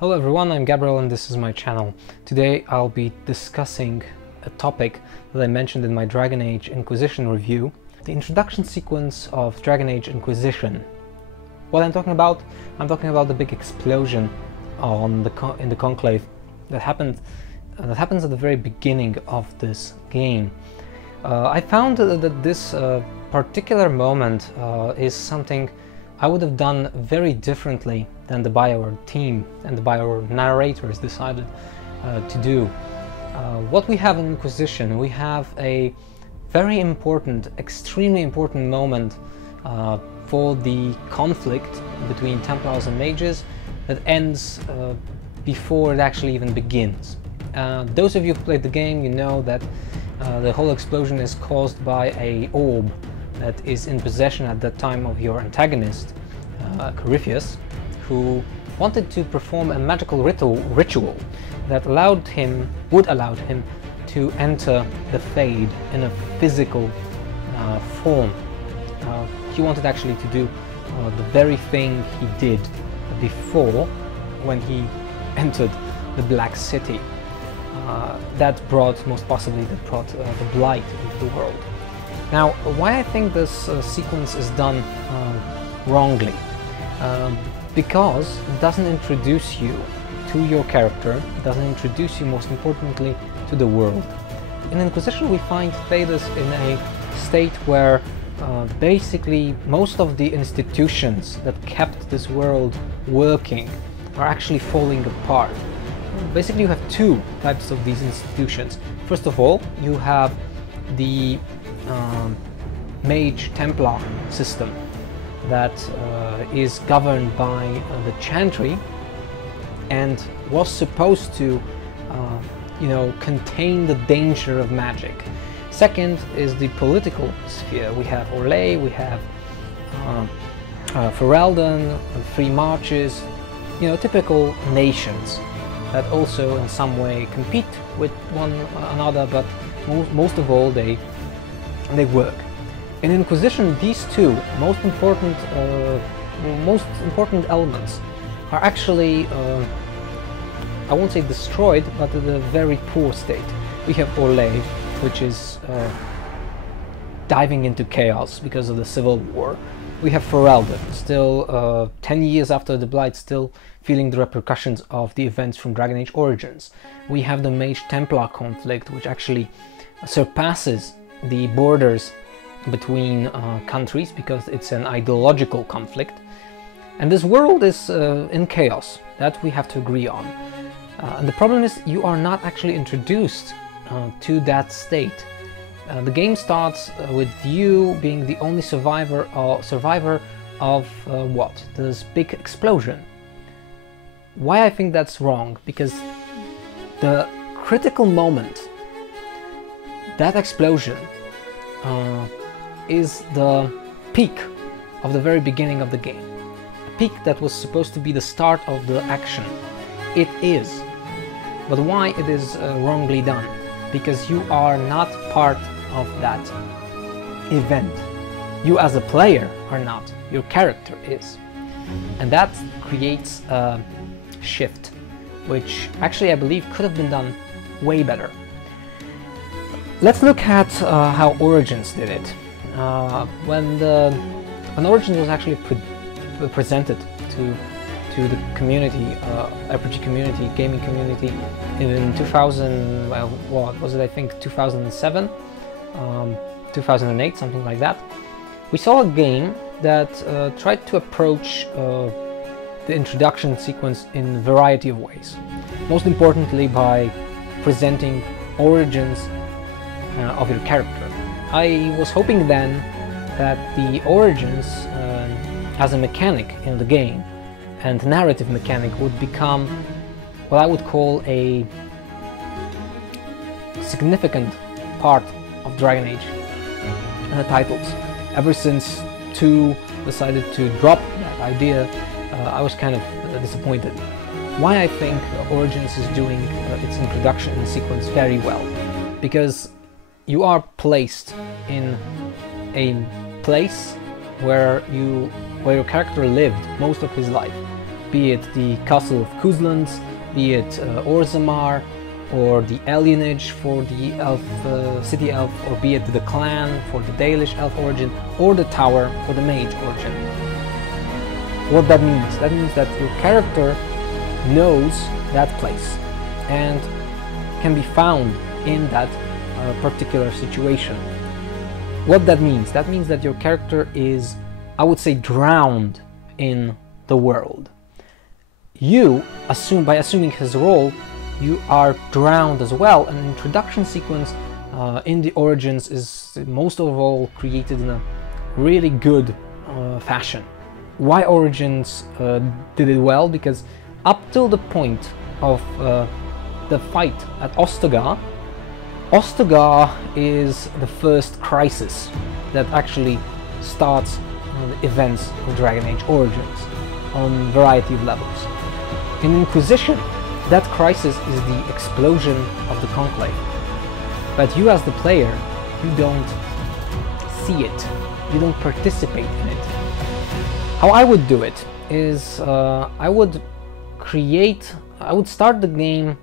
Hello everyone, I'm Gabriel and this is my channel. Today I'll be discussing a topic that I mentioned in my Dragon Age Inquisition review, the introduction sequence of Dragon Age Inquisition. What I'm talking about the big explosion in the Conclave that happens at the very beginning of this game. I found that this particular moment is something I would have done very differently than the BioWare team and the BioWare narrators decided to do. What we have in Inquisition, we have a very important, extremely important moment for the conflict between Templars and Mages that ends before it actually even begins. Those of you who played the game, you know that the whole explosion is caused by an orb that is in possession at that time of your antagonist, Corypheus, who wanted to perform a magical ritual that would allow him to enter the Fade in a physical form. He wanted actually to do the very thing he did before when he entered the Black City. That brought the Blight into the world. Now, why I think this sequence is done wrongly? Because it doesn't introduce you to your character, it doesn't introduce you, most importantly, to the world. In Inquisition we find Thedas in a state where basically most of the institutions that kept this world working are actually falling apart. Basically you have two types of these institutions. First of all, you have the Mage Templar system that is governed by the Chantry and was supposed to contain the danger of magic. Second is the political sphere. We have Orlais, we have Ferelden, Free Marches, typical nations that also in some way compete with one another, but most of all they work. In Inquisition, these two most important elements are actually, I won't say destroyed, but in a very poor state. We have Orlais, which is diving into chaos because of the civil war. We have Ferelden, still 10 years after the Blight, still feeling the repercussions of the events from Dragon Age Origins. We have the Mage Templar conflict, which actually surpasses the borders between countries because it's an ideological conflict. And this world is in chaos, that we have to agree on. And the problem is you are not actually introduced to that state. The game starts with you being the only survivor of what? This big explosion. Why I think that's wrong? Because the critical moment, that explosion, is the peak of the very beginning of the game. A peak that was supposed to be the start of the action. It is. But why it is wrongly done? Because you are not part of that event. You as a player are not. Your character is. And that creates a shift, which actually I believe could have been done way better. Let's look at how Origins did it. When Origins was actually presented to the community, RPG community, gaming community, in 2000, well, what was it? I think 2007, 2008, something like that. We saw a game that tried to approach the introduction sequence in a variety of ways. Most importantly, by presenting origins of your character. I was hoping then that the origins as a mechanic in the game and narrative mechanic would become what I would call a significant part of Dragon Age titles. Ever since 2 decided to drop that idea, I was kind of disappointed. Why I think Origins is doing its introduction sequence very well, because you are placed in a place where your character lived most of his life. be it the Castle of Kuzlans, be it Orzammar, or the Alienage for the elf, city elf, or be it the clan for the Dalish elf origin, or the tower for the mage origin. What that means? That means that your character knows that place and can be found in that particular situation. What that means? That means that your character is, I would say, drowned in the world. You, by assuming his role, you are drowned as well. An introduction sequence in the Origins is most of all created in a really good fashion. Why Origins did it well? Because up till the point of the fight at Ostagar, Ostagar is the first crisis that actually starts the events of Dragon Age Origins on a variety of levels. In Inquisition, that crisis is the explosion of the Conclave. But you as the player, you don't see it, you don't participate in it. How I would do it is I would start the game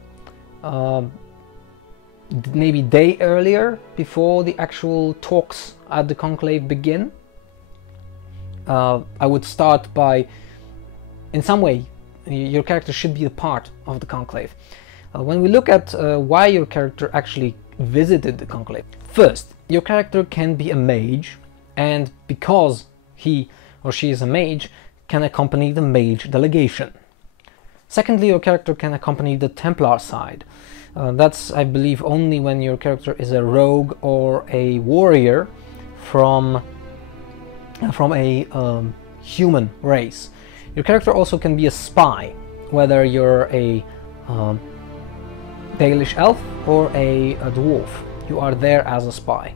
maybe day earlier, before the actual talks at the Conclave begin. I would start by, in some way, your character should be a part of the Conclave. When we look at why your character actually visited the Conclave, first, your character can be a mage, and because he or she is a mage, can accompany the mage delegation. Secondly, your character can accompany the Templar side. That's, I believe, only when your character is a rogue or a warrior from a human race. Your character also can be a spy, whether you're a Dalish elf or a dwarf. You are there as a spy.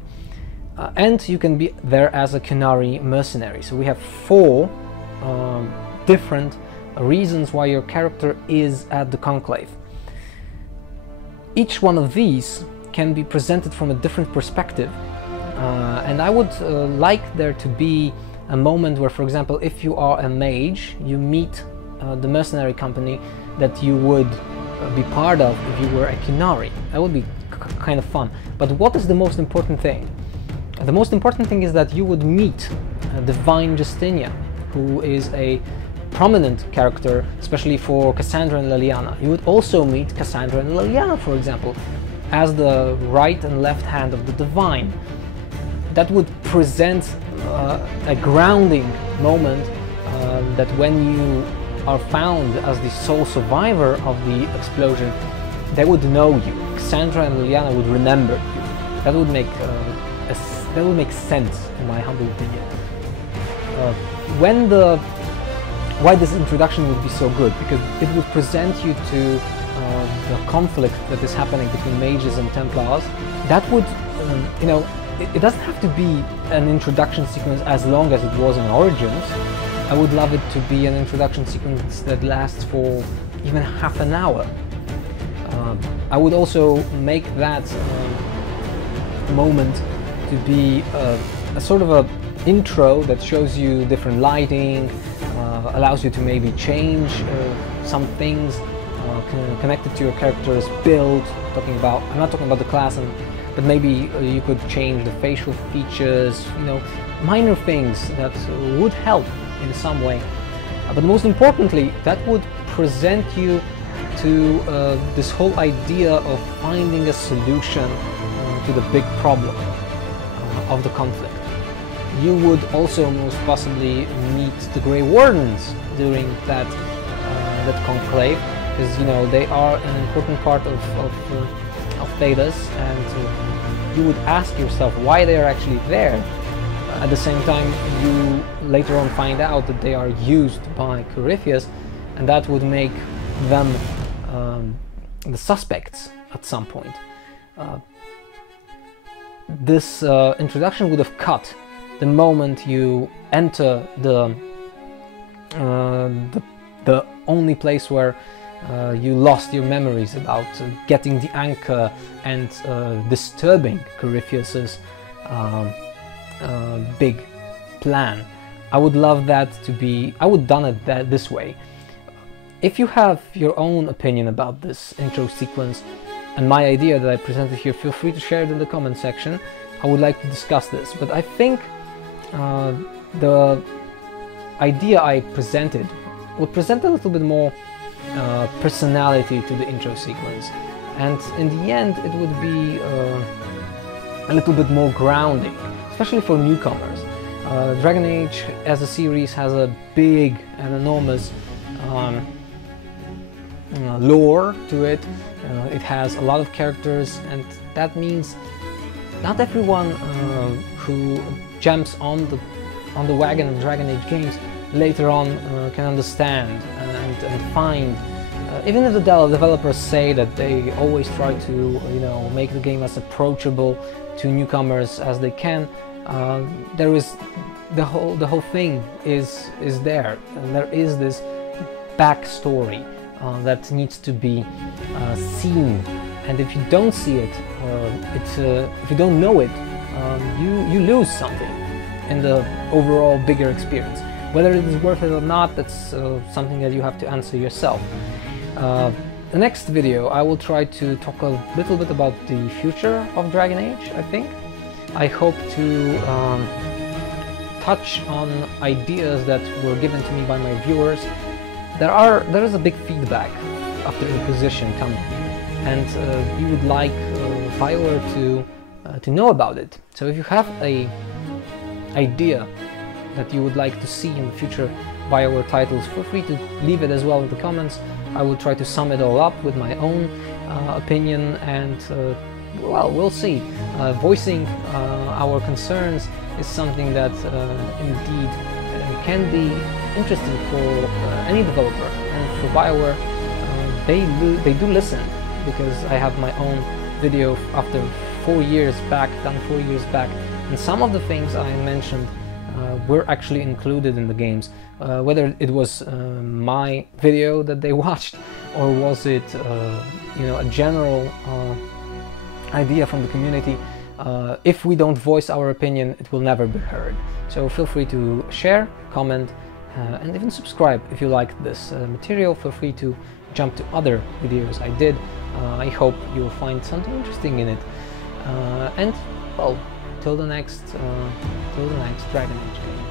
And you can be there as a Qunari mercenary. So we have 4 different reasons why your character is at the Conclave. Each one of these can be presented from a different perspective, and I would like there to be a moment where, for example, if you are a mage, you meet the mercenary company that you would be part of if you were a Qunari. That would be kind of fun. But what is the most important thing? The most important thing is that you would meet Divine Justinia, who is a prominent character, especially for Cassandra and Liliana. You would also meet Cassandra and Liliana, for example, as the right and left hand of the Divine. That would present a grounding moment that when you are found as the sole survivor of the explosion, they would know you. Cassandra and Liliana would remember you. That would make sense, in my humble opinion. Why this introduction would be so good? Because it would present you to the conflict that is happening between mages and Templars. That would, it doesn't have to be an introduction sequence as long as it was in Origins. I would love it to be an introduction sequence that lasts for even half an hour. I would also make that moment to be a sort of a intro that shows you different lighting, allows you to maybe change some things connected to your character's build. I'm not talking about the class, but maybe you could change the facial features, minor things that would help in some way. But most importantly, that would present you to this whole idea of finding a solution to the big problem of the conflict. You would also most possibly meet the Grey Wardens during that conclave, because they are an important part of Thedas, and you would ask yourself why they are actually there. At the same time, you later on find out that they are used by Corypheus, and that would make them the suspects at some point. This introduction would have cut the moment you enter the only place where you lost your memories about getting the anchor and disturbing Corypheus's big plan. I would love that to be. I would done it this way. If you have your own opinion about this intro sequence and my idea that I presented here, feel free to share it in the comment section. I would like to discuss this, but I think the idea I presented would present a little bit more personality to the intro sequence, and in the end it would be a little bit more grounding, especially for newcomers. Dragon Age as a series has a big and enormous lore to it. It has a lot of characters, and that means not everyone who jumps on the wagon of Dragon Age games later on can understand and find. Even if the developers say that they always try to, make the game as approachable to newcomers as they can, there is the whole thing is there, and there is this backstory that needs to be seen. And if you don't see it, if you don't know it, you lose something in the overall bigger experience. Whether it is worth it or not, that's something that you have to answer yourself. The next video I will try to talk a little bit about the future of Dragon Age, I think. I hope to touch on ideas that were given to me by my viewers. There is a big feedback after Inquisition coming, and we would like BioWare to know about it. So if you have a idea that you would like to see in the future BioWare titles, feel free to leave it as well in the comments. I will try to sum it all up with my own opinion, and well, we'll see. Voicing our concerns is something that indeed can be interesting for any developer, and for BioWare they do listen, because I have my own video after 4 years back, done 4 years back, and some of the things I mentioned were actually included in the games. Whether it was my video that they watched, or was it a general idea from the community, if we don't voice our opinion, it will never be heard. So feel free to share, comment, and even subscribe if you like this material. Feel free to jump to other videos I did. I hope you'll find something interesting in it. And well, till the next Dragon Age game.